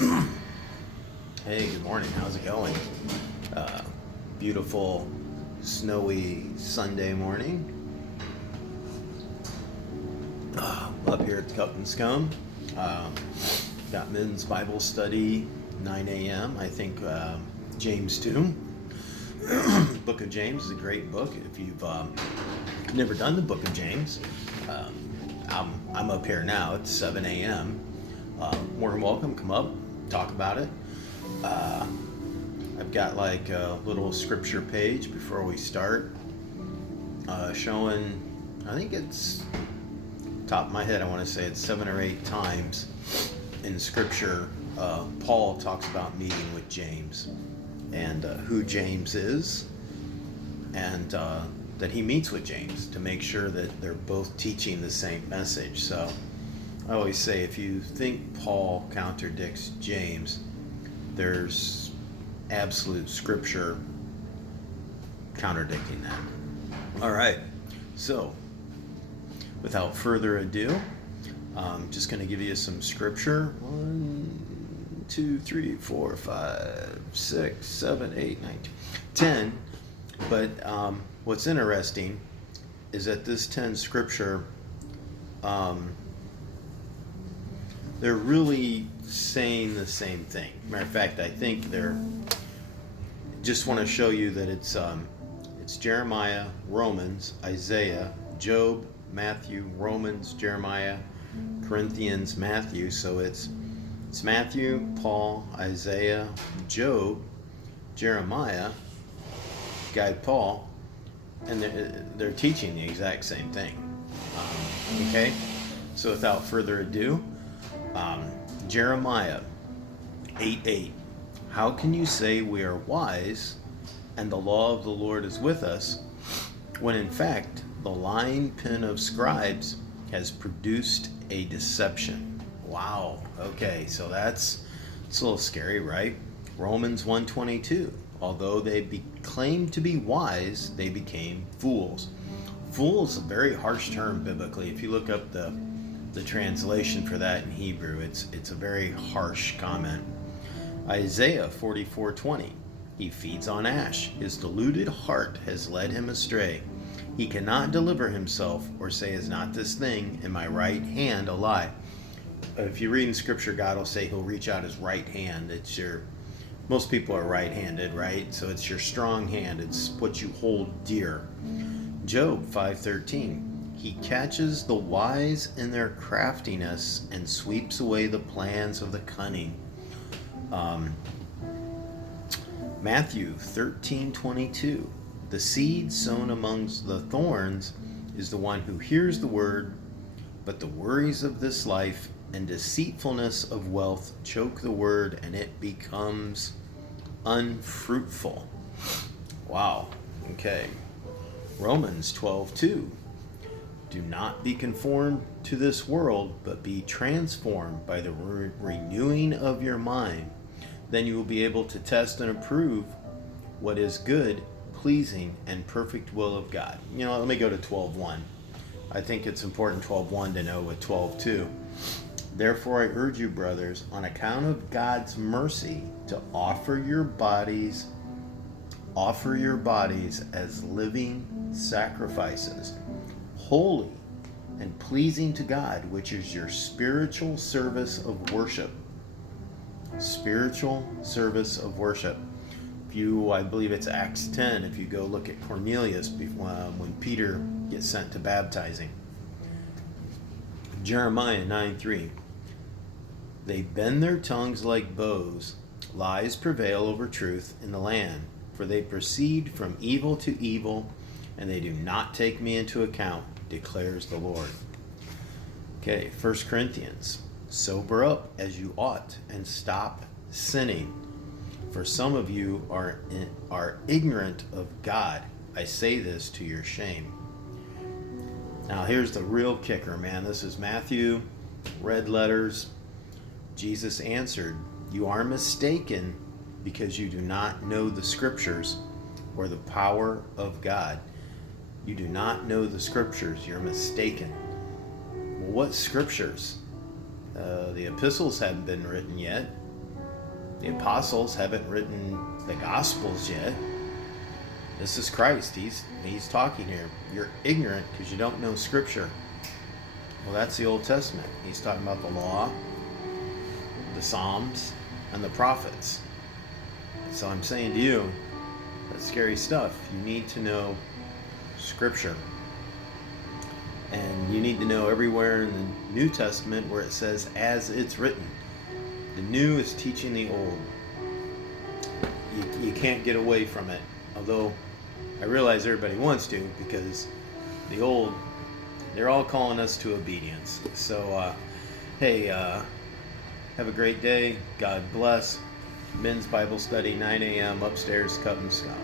Hey, good morning. How's it going? Uh, Beautiful, snowy Sunday morning. Up here at the Cup and Scum. Uh, Got men's Bible study, 9 a.m. I think James 2. Book of James is a great book. If you've never done the Book of James, I'm up here now. It's 7 a.m. More than welcome. Come up, talk about it. I've got like a little scripture page before we start, showing, I think it's, top of my head, I want to say it's 7 or 8 times in scripture, Paul talks about meeting with James and who James is, and that he meets with James to make sure that they're both teaching the same message. So I always say, if you think Paul contradicts James, there's absolute scripture contradicting that. All right, so without further ado, I'm just going to give you some scripture. 1, 2, 3, 4, 5, 6, 7, 8, 9, 10. But what's interesting is that this 10 scripture, they're really saying the same thing. Matter of fact, I think they're just want to show you that it's Jeremiah, Romans, Isaiah, Job, Matthew, Romans, Jeremiah, Corinthians, Matthew. So it's Matthew, Paul, Isaiah, Job, Jeremiah, guy Paul, and they're teaching the exact same thing. Okay, so without further ado, Jeremiah 8:8. How can you say we are wise and the law of the Lord is with us, when in fact the lying pen of scribes has produced a deception? Wow. Okay, so it's a little scary, right? Romans 1:22. Although they claimed to be wise, they became fools. Fool is a very harsh term biblically. If you look up the translation for that in Hebrew, it's a very harsh comment. Isaiah 44:20. He feeds on ash. His deluded heart has led him astray. He cannot deliver himself, or say, is not this thing in my right hand a lie? If you read in scripture, God will say he'll reach out his right hand. Most people are right-handed, right? So it's your strong hand. It's what you hold dear. Job 5:13. He catches the wise in their craftiness and sweeps away the plans of the cunning. Matthew 13:22. The seed sown amongst the thorns is the one who hears the word, but the worries of this life and deceitfulness of wealth choke the word, and it becomes unfruitful. Wow. Okay. Romans 12:2. Do not be conformed to this world, but be transformed by the renewing of your mind. Then you will be able to test and approve what is good, pleasing, and perfect will of God. Let me go to 12:1. I think it's important, 12:1, to know what 12:2. Therefore I urge you, brothers, on account of God's mercy, to offer your bodies as living sacrifices, holy and pleasing to God, which is your spiritual service of worship. Spiritual service of worship. I believe it's Acts 10, if you go look at Cornelius when Peter gets sent to baptizing. Jeremiah 9:3. They bend their tongues like bows. Lies prevail over truth in the land, for they proceed from evil to evil, and they do not take me into account, declares the Lord. Okay, 1 Corinthians. Sober up as you ought, and stop sinning. For some of you are ignorant of God. I say this to your shame. Now here's the real kicker, man. This is Matthew, red letters. Jesus answered, you are mistaken because you do not know the scriptures or the power of God. You do not know the scriptures. You're mistaken. Well, what scriptures? The epistles hadn't been written yet. The apostles haven't written the Gospels yet. This is Christ. He's talking here. You're ignorant because you don't know Scripture. Well, that's the Old Testament. He's talking about the law, the Psalms, and the prophets. So I'm saying to you, that's scary stuff. You need to know Scripture. And you need to know everywhere in the New Testament where it says, as it's written. The new is teaching the old. You can't get away from it. Although I realize everybody wants to, because the old, they're all calling us to obedience. So, hey, have a great day. God bless. Men's Bible study, 9 a.m. upstairs, Cup and Scott.